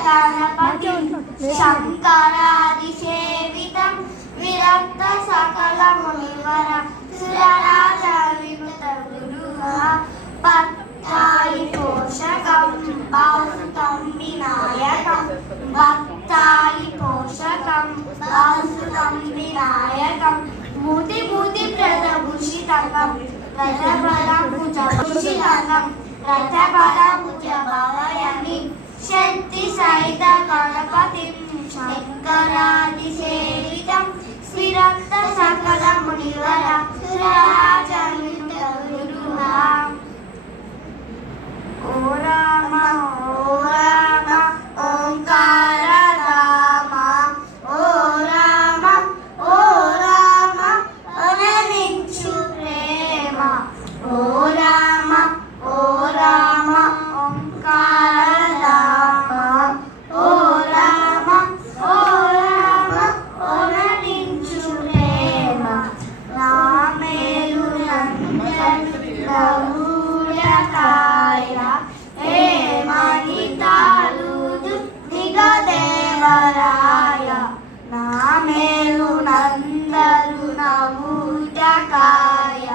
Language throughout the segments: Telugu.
గణపతి శంకరాది సేవితం విరక్త సకల మునివర సురరాజ వినుత గురుః భక్తాయి పోషకం బాసుతం వినాయకం భక్తాయి పోషకం బాసుతం వినాయకం మూతి మూతి ప్రదభూషితం రథబల భుజభూషితం రథబల భుజభావయమి శక్తి సహిత గణపతి శంకరాది సేవితం శ్రీరక్త సకల మునివర సురరాజ వినుత గురుః ఓ రామ ఓ రామ ఓంకార రామ ఓ రామ ఓ రామ అననించు ప్రేమ ఓ రామ ఓ రామ ఓంకార రామ ఓ రామ ఓ రామ అననించు ప్రేమ రామేలు నందను కాయ హే మణితాలుదు నిగదేవరాయ నామేలు నందరు నమూటకాయ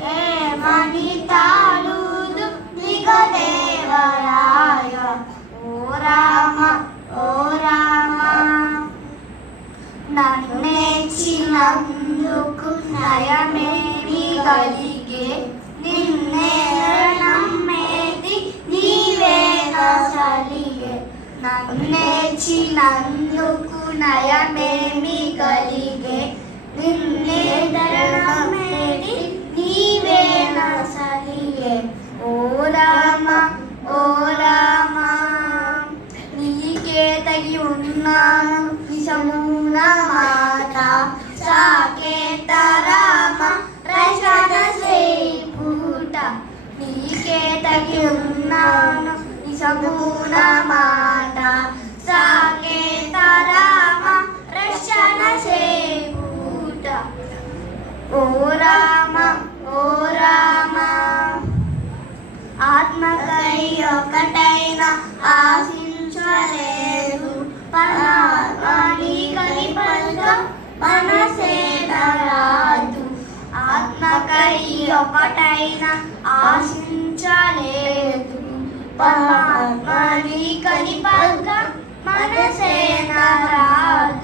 హే మణితాలుదు నిగదేవరాయ ఓ రామ ఓ రామ నన్నేచినందుకు నయమేమి కలిగే నిన్నే నమ్మేది నీవేన సలిగే నన్నేచినందుకు నయమేమి కలిగే నిన్నే నమ్మేది నీవేన సలిగే ఓ రామ ఓ రామ నీకే తగి ఉన్నాను విషమున మాట సాకేత రామ రషద పూట నీకే తగి ఉన్నాను విషమున మాట సాకేత రామ రషణ పూట ఓ రామ ఓ రామ ఆత్మకై ఒకటైన ఆశించలేదు పరమాత్మని పల్క మనసేన రాదు ఆత్మకై ఒకటైన ఆశించలేదు పరమాత్మని పల్క మనసేన రాదు